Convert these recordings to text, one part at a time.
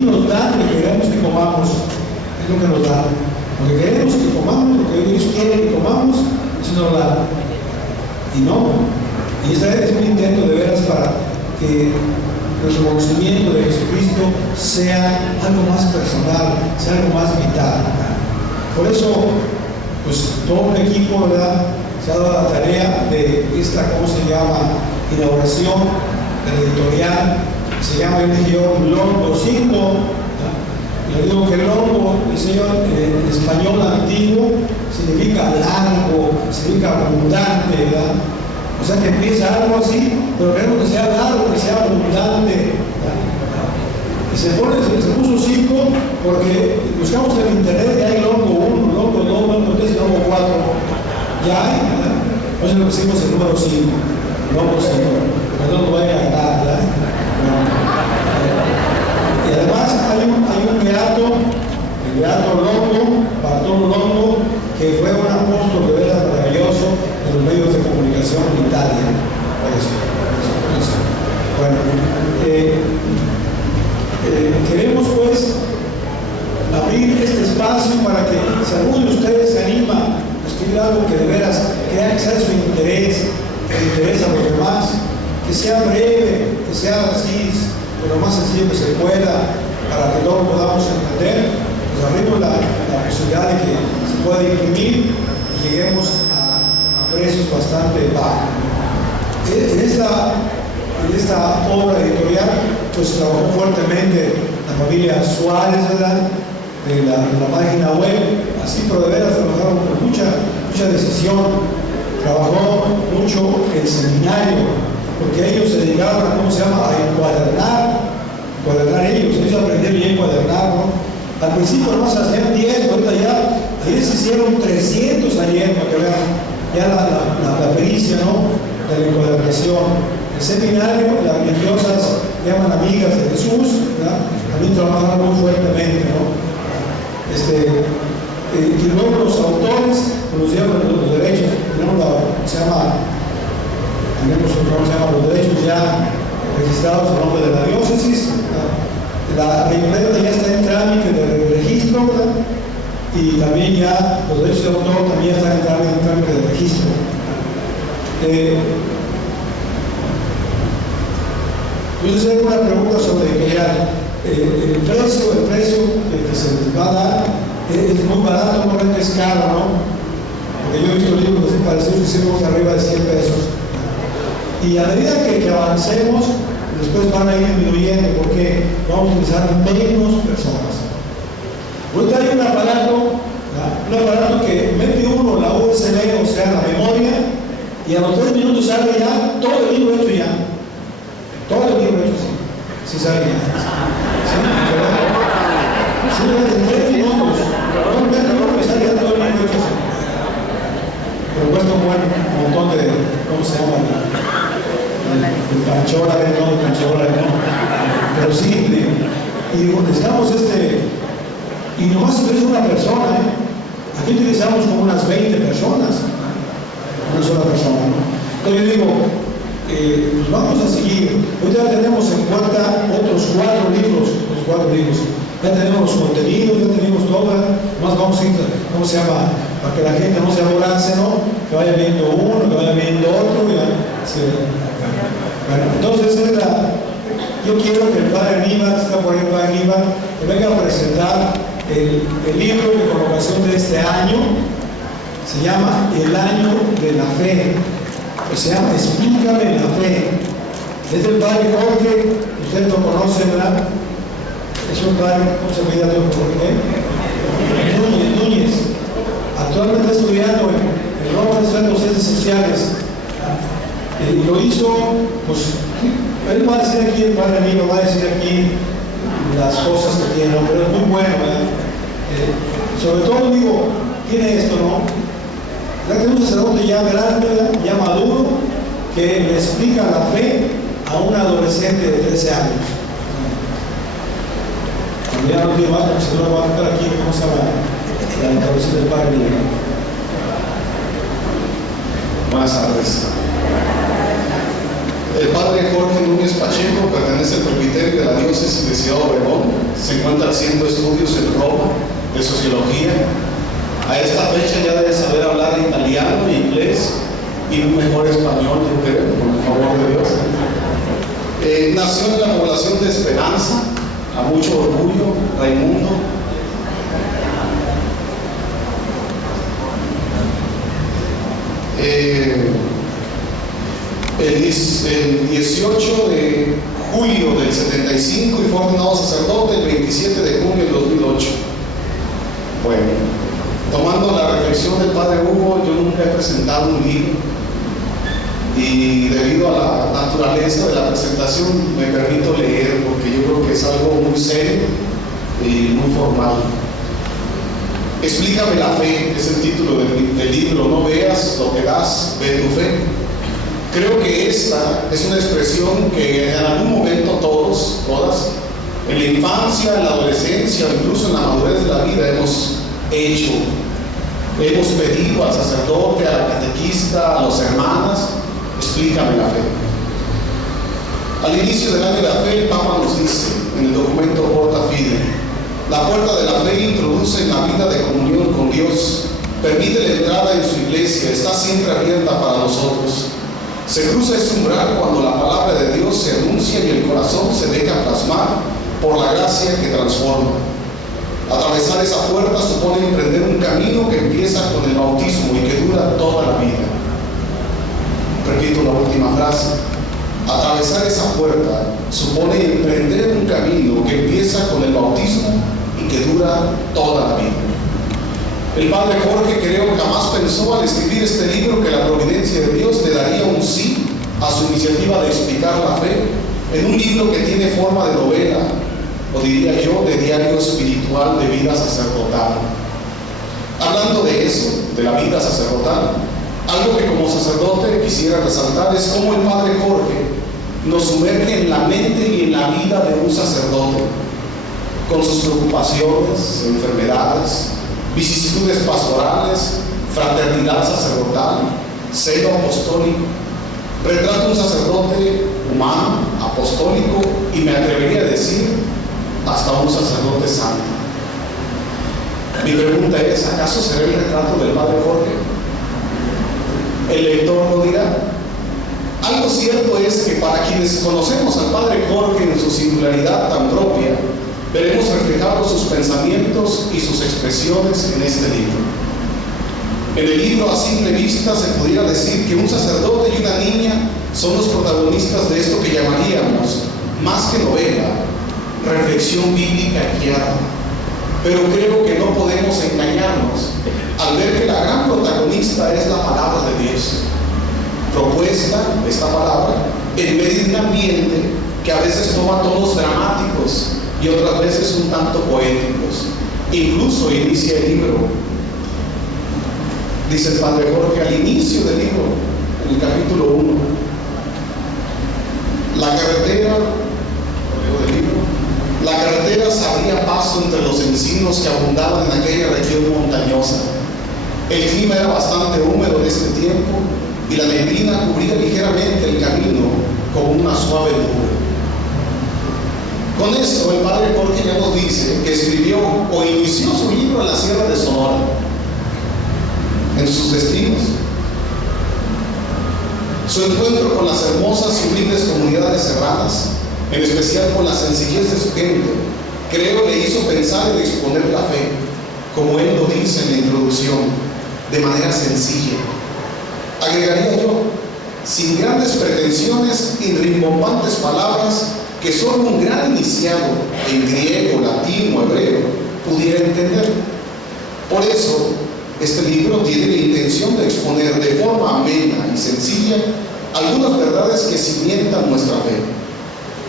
nos da lo que queremos que comamos, es lo que nos da. Lo que queremos que comamos, lo que Dios quiere que comamos, eso nos da. Y no. Y este es un intento de veras para que nuestro conocimiento de Jesucristo sea algo más personal, sea algo más vital. Por eso, pues todo el equipo, ¿verdad?, se ha dado la tarea de esta, ¿cómo se llama?, inauguración del editorial, que se llama, yo Longo 5. Yo digo que Longo, en español antiguo, significa largo, significa abundante, ¿verdad? O sea que empieza algo así, pero queremos que sea largo, que sea abundante. Y se puso 5 porque buscamos en internet y hay Longo 1, Longo 2, Longo 3, Longo 4. Ya hay, ¿verdad? Por eso le pusimos el número 5, Longo 5. No nos vaya a ganar, ¿verdad? Y además hay un beato, el beato Longo, Bartolo Longo, que fue un apóstol de veras maravilloso en los medios de comunicación en Italia. Por eso. Bueno, queremos pues abrir este espacio para que si alguno de ustedes se anima a escribir algo que de veras crea que sea de su interés, que le interesa a los demás, que sea breve, que sea así, lo más sencillo que se pueda, para que todos podamos entender, pues abrimos la posibilidad de que se pueda imprimir y lleguemos a precios bastante bajos. En esta obra editorial, pues trabajó fuertemente la familia Suárez, ¿verdad?, de la página web, así, pero de veras trabajaron con mucha decisión. Trabajó mucho el seminario, porque ellos se dedicaban a, ¿cómo se llama?, a encuadernar ellos aprendían bien a encuadernar, ¿no? Al principio nomás hacían 10, ahorita ya, ayer se hicieron 300 ayer, para que vean ya la pericia, ¿no?, de la encuadernación. El seminario, las religiosas llaman amigas de Jesús, ¿verdad?, también trabajaron muy fuertemente, ¿no? Y luego los autores, los llevan los derechos, tenemos los derechos ya registrados en nombre de la diócesis. La imprenta ya está en trámite de registro, ¿verdad?, y también ya los derechos de autor también están en trámite de registro. Entonces hay una pregunta sobre editorial. El precio que se les va a dar es muy barato, no es caro, ¿no? Porque yo he visto libros así parecidos que hicimos arriba de 100 pesos. Y a medida que avancemos, después van a ir disminuyendo porque vamos a utilizar menos personas. Ahorita hay un aparato que mete uno la USB, o sea, la memoria, y a los 3 minutos sale ya todo el libro hecho ya. Todo el libro hecho, sí sale ya. Sí, en 3 minutos. No me sale ya todo el libro hecho. Pero cuesta un montón de, ¿cómo se llama? De panchola, no. Pero sí, y necesitamos y nomás si es una persona, aquí utilizamos como unas 20 personas, una sola persona, ¿no? Entonces yo digo, pues vamos a seguir. Hoy ya tenemos en cuenta otros 4 libros, ya tenemos los contenidos, ya tenemos todo, más vamos a ir, ¿cómo se llama?, para que la gente no se aborrece, ¿no?, que vaya viendo uno, que vaya viendo otro, Bueno, entonces yo quiero que el padre Aníbal, está por ahí el padre Aníbal, que venga a presentar el libro de colocación de este año. Se llama El Año de la Fe, o se llama Explícame la Fe. Es del padre Jorge, ustedes lo conocen, ¿verdad? Es un padre, ¿cómo se llama Jorge? Núñez. Actualmente está estudiando en Roma, estudiando ciencias sociales. Y lo hizo, pues, él va a decir aquí, el padre amigo va a decir aquí las cosas que tiene, pero es muy bueno, ¿verdad? Sobre todo, digo, tiene esto, ¿no? Ya tenemos un sacerdote ya grande, ¿verdad?, ya maduro, que le explica la fe a un adolescente de 13 años. Cuando ya no tiene más, porque si no lo va a contar aquí, ¿cómo se llama la introducción del padre amigo? Buenas tardes. El padre Jorge Núñez Pacheco pertenece pertenece al presbiterio de la diócesis de Ciudad Obregón. Se encuentra haciendo estudios en Roma de sociología. A esta fecha ya debe saber hablar italiano, inglés y un mejor español, yo creo, con el favor de Dios. Nació en la población de Esperanza, a mucho orgullo, Raimundo. El 18 de julio del 75 y fue ordenado sacerdote el 27 de junio del 2008. Bueno, tomando la reflexión del padre Hugo, yo nunca he presentado un libro y debido a la naturaleza de la presentación me permito leer porque yo creo que es algo muy serio y muy formal. Explícame la fe, es el título del libro. No veas lo que das, ve tu fe. Creo que esta es una expresión que en algún momento todas, en la infancia, en la adolescencia, incluso en la madurez de la vida hemos hecho. Hemos pedido al sacerdote, al catequista, a los hermanos, explícame la fe. Al inicio del año de la fe, el Papa nos dice en el documento Porta Fide: la puerta de la fe introduce en la vida de comunión con Dios, permite la entrada en su iglesia, está siempre abierta para nosotros. Se cruza ese umbral cuando la palabra de Dios se anuncia y el corazón se deja plasmar por la gracia que transforma. Atravesar esa puerta supone emprender un camino que empieza con el bautismo y que dura toda la vida. Repito la última frase. Atravesar esa puerta supone emprender un camino que empieza con el bautismo y que dura toda la vida. El padre Jorge, creo, jamás pensó al escribir este libro que la providencia de Dios le daría un sí a su iniciativa de explicar la fe en un libro que tiene forma de novela, o diría yo, de diario espiritual de vida sacerdotal. Hablando de eso, de la vida sacerdotal, algo que como sacerdote quisiera resaltar es cómo el padre Jorge nos sumerge en la mente y en la vida de un sacerdote, con sus preocupaciones, enfermedades, vicisitudes pastorales, fraternidad sacerdotal, celo apostólico. Retrata un sacerdote humano, apostólico y me atrevería a decir hasta un sacerdote santo. Mi pregunta es: ¿acaso será el retrato del padre Jorge? El lector lo dirá. Algo cierto es que para quienes conocemos al padre Jorge en su singularidad tan propia, veremos reflejados sus pensamientos y sus expresiones en este libro. En el libro, a simple vista, se pudiera decir que un sacerdote y una niña son los protagonistas de esto que llamaríamos, más que novela, reflexión bíblica guiada. Pero creo que no podemos engañarnos al ver que la gran protagonista es la palabra de Dios, propuesta, esta palabra, en medio de un ambiente que a veces toma tonos dramáticos y otras veces un tanto poéticos. Incluso inicia el libro, dice el padre Jorge al inicio del libro, en el capítulo 1, la carretera se abría paso entre los encinos que abundaban en aquella región montañosa. El clima era bastante húmedo en ese tiempo y la neblina cubría ligeramente el camino con una suave nube. Con esto, el padre Jorge ya nos dice que escribió o inició su libro en la Sierra de Sonora, en sus destinos. Su encuentro con las hermosas y humildes comunidades serranas, en especial con la sencillez de su gente, creo le hizo pensar en exponer la fe, como él lo dice en la introducción, de manera sencilla. Agregaría yo, sin grandes pretensiones y rimbombantes palabras que solo un gran iniciado en griego, latino, hebreo pudiera entender. Por eso, este libro tiene la intención de exponer de forma amena y sencilla algunas verdades que cimientan nuestra fe.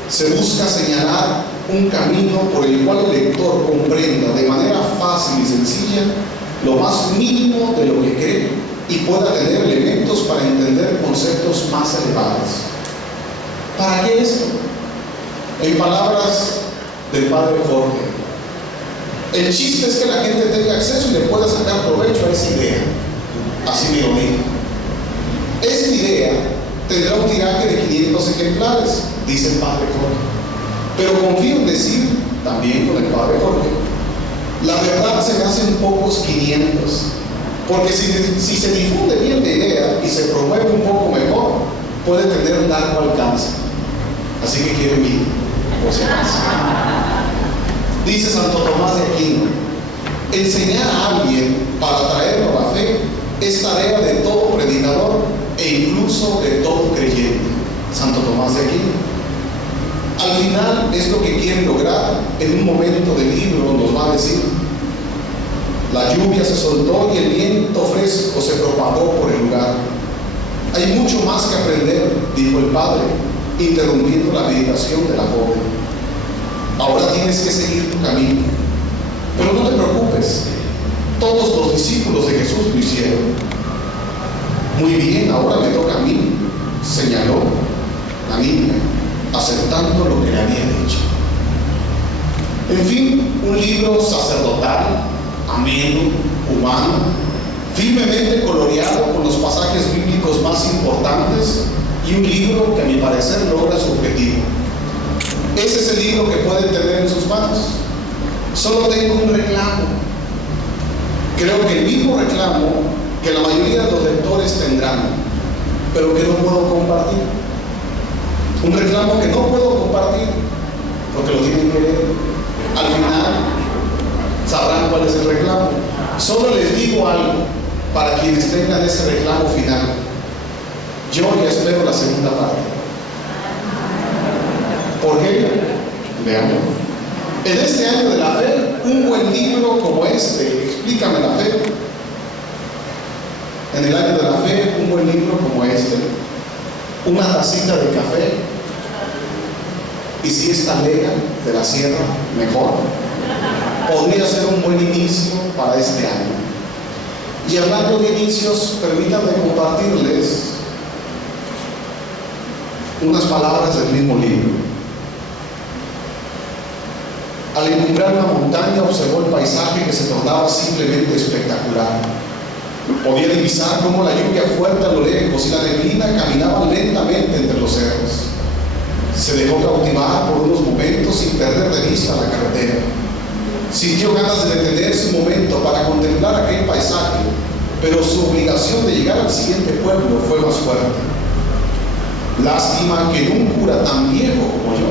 Se busca señalar un camino por el cual el lector comprenda de manera fácil y sencilla lo más mínimo de lo que cree y pueda tener elementos para entender conceptos más elevados. ¿Para qué esto? En palabras del padre Jorge, el chiste es que la gente tenga acceso y le pueda sacar provecho a esa idea. Así me lo dijo. Esta idea tendrá un tiraje de 500 ejemplares, dice el padre Jorge. Pero confío en decir, también con el padre Jorge, la verdad se me hacen pocos 500, porque si se difunde bien la idea y se promueve un poco mejor, puede tener un largo alcance. Así que quieren ir, por si acaso. Dice Santo Tomás de Aquino: enseñar a alguien para traerlo a la fe es tarea de todo predicador e incluso de todo creyente. Santo Tomás de Aquino. Al final es lo que quieren lograr. En un momento del libro nos va a decir: la lluvia se soltó y el viento fresco se propagó por el lugar. Hay mucho más que aprender, dijo el padre, interrumpiendo la meditación de la joven. Ahora tienes que seguir tu camino, pero no te preocupes, todos los discípulos de Jesús lo hicieron. Muy bien, ahora me toca a mí, señaló la niña, aceptando lo que le había dicho. En fin, un libro sacerdotal, ameno, humano, firmemente coloreado con los pasajes bíblicos más importantes, y un libro que a mi parecer logra su objetivo. Ese es el libro que pueden tener en sus manos. Solo tengo un reclamo. Creo que el mismo reclamo que la mayoría de los lectores tendrán, pero que no puedo compartir. Un reclamo que no puedo compartir porque lo tienen que leer. Al final sabrán cuál es el reclamo. Solo les digo algo para quienes tengan ese reclamo final. Yo ya espero la segunda parte. ¿Por qué? Veamos. En este año de la fe, un buen libro como este, Explícame la fe. En el año de la fe, un buen libro como este, una tacita de café, y si es talega de la sierra, mejor, podría ser un buen inicio para este año. Y hablando de inicios, permítanme compartirles unas palabras del mismo libro. Al encumbrar una montaña, observó el paisaje que se tornaba simplemente espectacular. Podía divisar cómo la lluvia fuerte a lo lejos y la neblina caminaban lentamente entre los cerros. Se dejó cautivar por unos momentos sin perder de vista la carretera. Sintió ganas de detenerse un momento para contemplar aquel paisaje, pero su obligación de llegar al siguiente pueblo fue más fuerte. Lástima que en un cura tan viejo como yo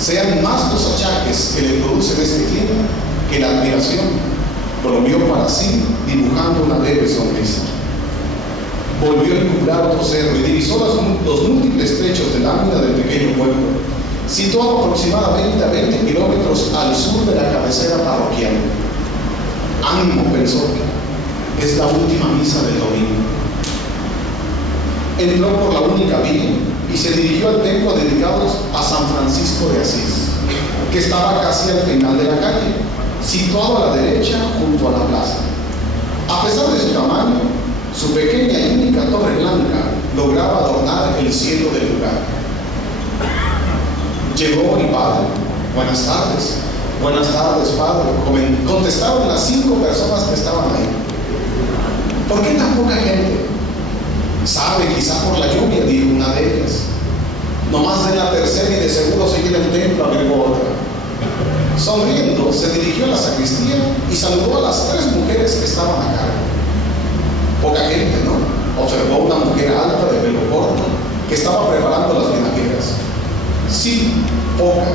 sean más los achaques que le producen este clima que la admiración, bromeó para sí, dibujando una leve sonrisa. Volvió a encumbrar otro cerro y divisó los múltiples trechos de lámina del pequeño pueblo, situado aproximadamente a 20 kilómetros al sur de la cabecera parroquial. Ánimo, pensó, es la última misa del domingo. Entró por la única vía y se dirigió al templo dedicado a San Francisco de Asís, que estaba casi al final de la calle, situado a la derecha junto a la plaza. A pesar de su tamaño, su pequeña y única torre blanca lograba adornar el cielo del lugar. Llegó el padre. Buenas tardes, padre, contestaron las 5 personas que estaban ahí. ¿Por qué tan poca gente? Sabe, quizá por la lluvia, dijo una de ellas. Nomás de la tercera y de seguro se llena el templo, agregó otra. Sonriendo, se dirigió a la sacristía y saludó a las 3 mujeres que estaban a cargo. Poca gente, ¿no? Observó una mujer alta de pelo corto que estaba preparando las vinajeras. Sí, poca,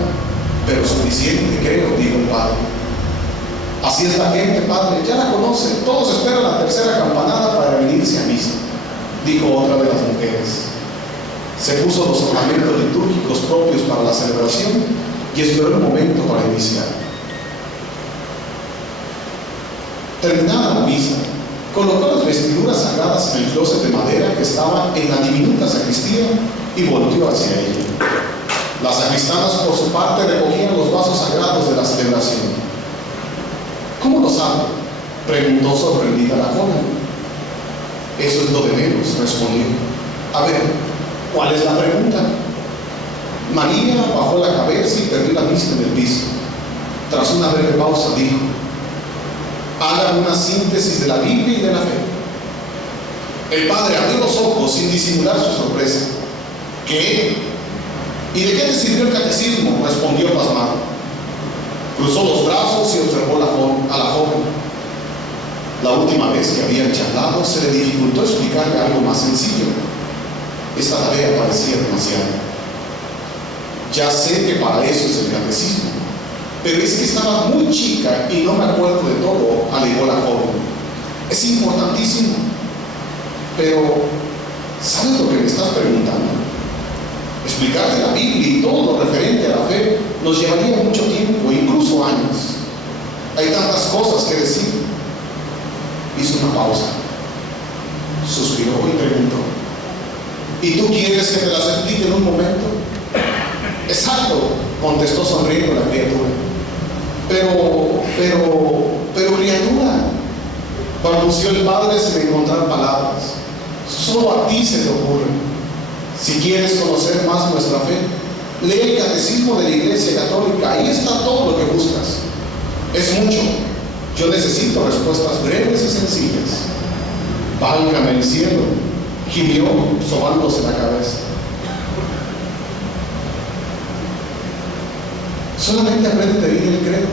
pero suficiente, creo, dijo el padre. Así es la gente, padre, ya la conocen. Todos esperan la tercera campanada para venirse a misa, dijo otra de las mujeres. Se puso los ornamentos litúrgicos propios para la celebración y esperó el momento para iniciar. Terminada la misa, colocó las vestiduras sagradas en el closet de madera que estaba en la diminuta sacristía y volteó hacia ella. Las sacristanas, por su parte, recogían los vasos sagrados de la celebración. ¿Cómo lo sabe?, preguntó sorprendida la joven. Eso es lo de menos, respondió. A ver, ¿cuál es la pregunta? María bajó la cabeza y perdió la vista en el piso. Tras una breve pausa dijo: hagan una síntesis de la Biblia y de la fe. El padre abrió los ojos sin disimular su sorpresa. ¿Qué? ¿Y de qué te sirvió el catecismo?, respondió pasmado. Cruzó los brazos y observó a la joven. La última vez que habían charlado se le dificultó explicarle algo más sencillo. Esta tarea parecía demasiado. Ya sé que para eso es el catecismo, pero es que estaba muy chica y no me acuerdo de todo, alegó la joven. Es importantísimo, pero ¿sabes lo que me estás preguntando? Explicarte la Biblia y todo lo referente a la fe nos llevaría mucho tiempo, incluso años. Hay tantas cosas que decir. Hizo una pausa, suspiró y preguntó: ¿y tú quieres que te las explique en un momento? Exacto, contestó sonriendo la criatura. Pero criatura, balbuceó el padre sin encontrar palabras, solo a ti se te ocurre. Si quieres conocer más nuestra fe, lee el catecismo de la Iglesia Católica, ahí está todo lo que buscas. Es mucho. Yo necesito respuestas breves y sencillas. Válgame el cielo, gimió sobándose la cabeza. Solamente aprende a vivir el credo.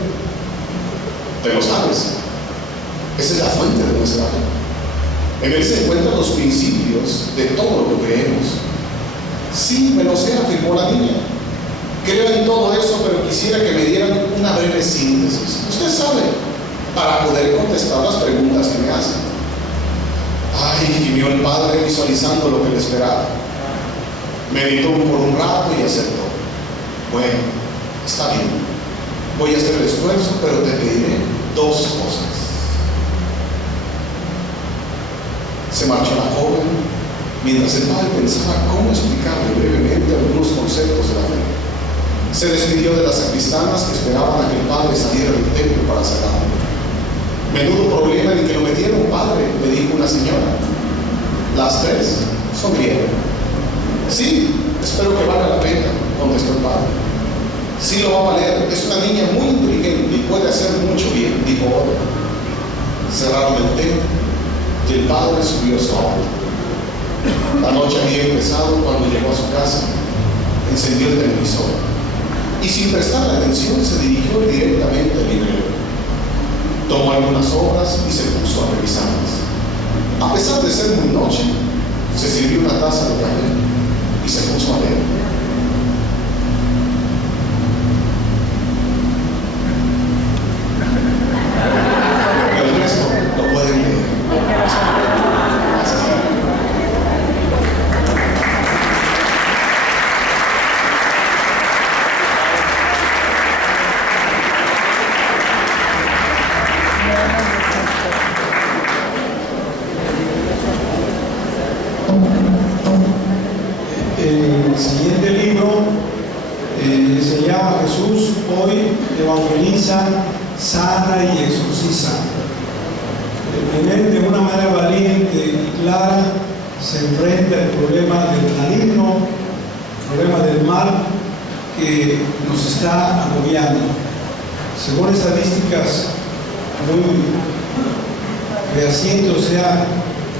Te lo sabes. Esa es la fuente de nuestra fe. En él se encuentran los principios de todo lo que creemos. Sí, me lo sé, afirmó la niña. Creo en todo eso, pero quisiera que me dieran una breve síntesis. Usted sabe, para poder contestar las preguntas que me hacen. Ay, gimió el padre visualizando lo que le esperaba. Meditó por un rato y aceptó. Bueno, está bien. Voy a hacer el esfuerzo, pero te pediré dos cosas. Se marchó la joven, mientras el padre pensaba cómo explicarle brevemente algunos conceptos de la fe. Se despidió de las sacristanas que esperaban a que el padre saliera del templo para sacarlo. Menudo problema en el que lo metieron, padre, le dijo una señora. Las tres sonrieron. Sí, espero que valga la pena, contestó el padre. Sí lo va a valer, es una niña muy inteligente y puede hacer mucho bien, dijo otra. Cerraron el templo y el padre subió su auto. La noche había empezado cuando llegó a su casa, encendió el televisor y sin prestarle atención se dirigió directamente al librero. Tomó algunas obras y se puso a revisarlas. A pesar de ser muy noche, se sirvió una taza de café y se puso a leer. El resto lo pueden leer. El siguiente libro se llama Jesús hoy evangeliza, sana y exorciza. Él de una manera valiente y clara se enfrenta al problema del maligno, el problema del mal que nos está agobiando. Según estadísticas muy fehacientes, o sea,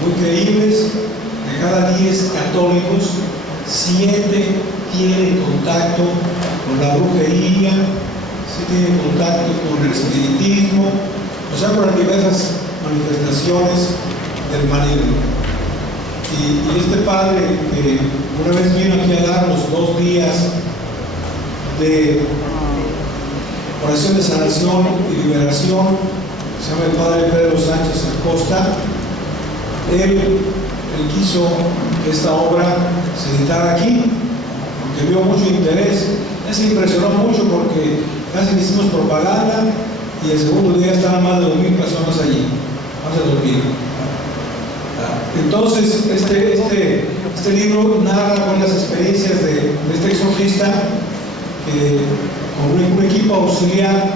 muy creíbles, de cada 10 católicos, 7 tienen contacto con la brujería, 7 tienen contacto con el espiritismo, o sea, con las diversas manifestaciones del maligno. Y este padre que una vez vino aquí a darnos 2 días de oración de sanación y liberación, se llama el padre Pedro Sánchez Acosta. Él quiso que esta obra se editara aquí, porque vio mucho interés. Él se impresionó mucho porque casi le hicimos propaganda y el segundo día estaban más de 2,000 personas allí, más de 2,000. Entonces, este libro narra buenas experiencias de este exorcista que con un equipo auxiliar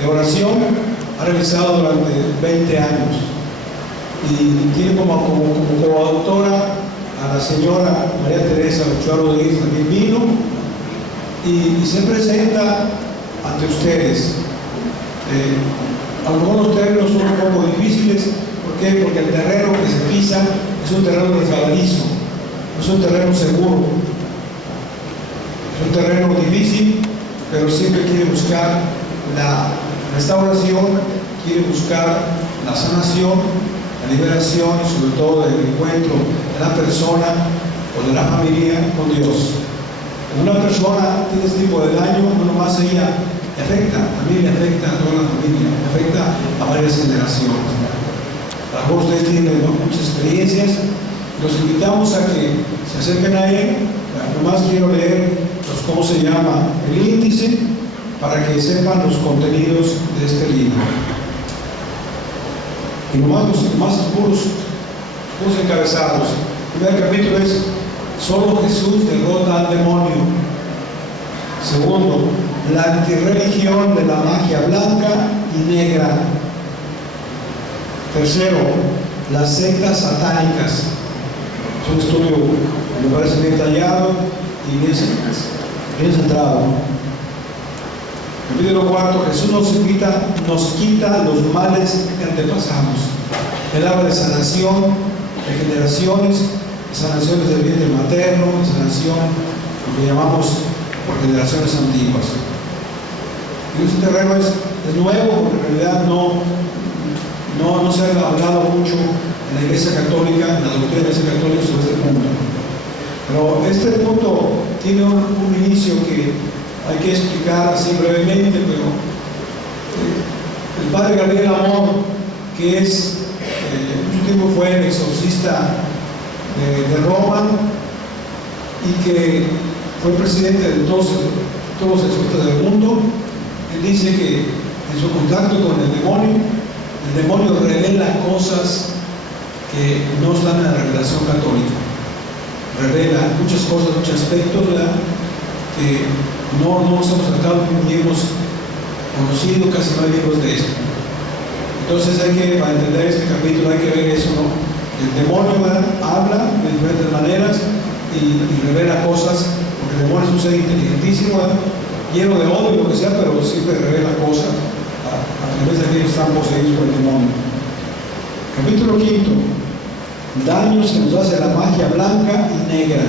de oración ha realizado durante 20 años. Y tiene como coautora a la señora María Teresa Ochoa Rodríguez, también vino, y se presenta ante ustedes. A lo mejor los términos son un poco difíciles. ¿Por qué? Porque el terreno que se pisa es un terreno resbaladizo, no es un terreno seguro. Es un terreno difícil, pero siempre quiere buscar la restauración, quiere buscar la sanación, la liberación y sobre todo el encuentro de la persona o de la familia con Dios. Cuando una persona tiene este tipo de daño, no nomás ella le afecta, a mí le afecta a toda la familia, le afecta a varias generaciones. A lo mejor ustedes tienen muchas experiencias, los invitamos a que se acerquen a él. Nomás quiero leer cómo se llama el índice para que sepan los contenidos de este libro. Y nomás los más puros encabezados. El primer capítulo es: solo Jesús derrota al demonio. Segundo, la antirreligión de la magia blanca y negra. Tercero, las sectas satánicas. Es un estudio, me parece bien detallado y bien centrado. Capítulo 4, Jesús nos quita los males que antepasamos. Él habla de sanación, de generaciones, de sanaciones del vientre materno, de sanación, lo que llamamos por generaciones antiguas. Y este terreno es nuevo, porque en realidad no se ha hablado mucho en la Iglesia Católica, en la doctrina de la Iglesia Católica sobre este punto. Pero este punto tiene un inicio que hay que explicar así brevemente, pero el padre Gabriel Amor, que es, mucho tiempo fue el exorcista de Roma y que fue presidente de todos los exorcistas del mundo, él dice que en su contacto con el demonio revela cosas que no están en la revelación católica. Revela muchas cosas, muchos aspectos, ¿verdad?, que no nos hemos tratado ni hemos conocido, casi no hay libros de esto. Entonces para entender este capítulo hay que ver eso, ¿no? El demonio, ¿verdad?, habla de diferentes maneras y revela cosas, porque el demonio es un ser inteligentísimo, ¿verdad?, lleno de odio, lo que sea, pero siempre revela cosas a través de aquellos que están poseídos por el demonio. Capítulo 5. Daños que nos hace la magia blanca y negra.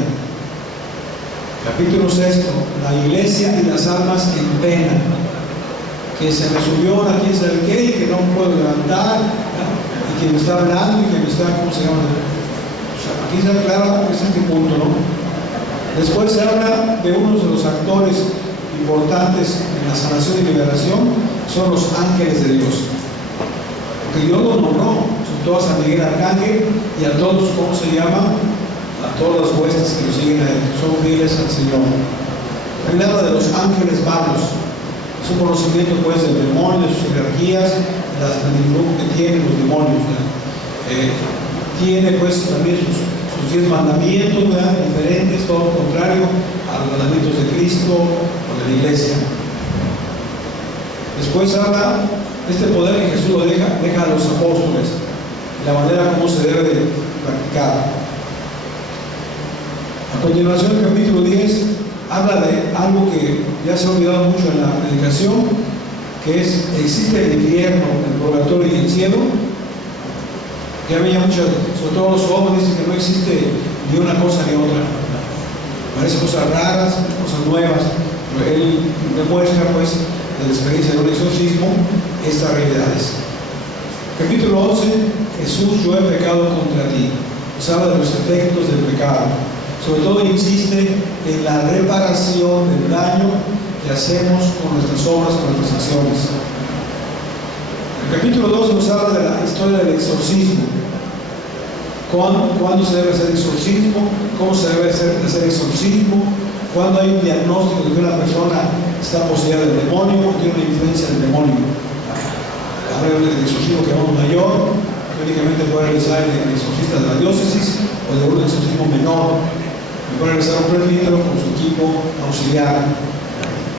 Capítulo 6. La iglesia y las almas en pena. Que se me subió a quién sabe qué y que no puedo levantar, ¿no?, y que me está hablando y que me está, ¿cómo se llama? O sea, aquí se aclara este punto, ¿no? Después se habla de uno de los actores importantes en la sanación y liberación, son los ángeles de Dios. Porque Dios los nombró, sobre todo a San Miguel Arcángel y a todos, ¿cómo se llama?, a todas las huestes que lo siguen a él, son fieles al Señor. Él habla de los ángeles malos, es un conocimiento pues del demonio, de sus jerarquías, de las manifestaciones que tienen los demonios, tiene pues también sus 10 mandamientos, ¿verdad?, diferentes, todo lo contrario a los mandamientos de Cristo o de la iglesia. Después habla este poder que Jesús lo deja a los apóstoles, la manera como se debe de practicar. A continuación, el capítulo 10 habla de algo que ya se ha olvidado mucho en la predicación, que es: existe el infierno, el purgatorio y el cielo. Ya había muchos, sobre todo los jóvenes, dicen que no existe ni una cosa ni otra. Parecen cosas raras, cosas nuevas, pero él demuestra pues de la experiencia de un exorcismo estas realidades. Capítulo 11, Jesús, yo he pecado contra ti. Nos habla de los efectos del pecado. Sobre todo insiste en la reparación del daño que hacemos con nuestras obras, con nuestras acciones. El capítulo 12 nos habla de la historia del exorcismo. ¿Cuándo se debe hacer exorcismo? ¿Cómo se debe hacer exorcismo? ¿Cuándo hay un diagnóstico de que una persona está poseída del demonio o tiene una influencia del demonio? Habla del exorcismo que llamamos mayor, que únicamente puede realizar el exorcista de la diócesis, o de un exorcismo menor, que puede realizar un presbítero con su equipo auxiliar.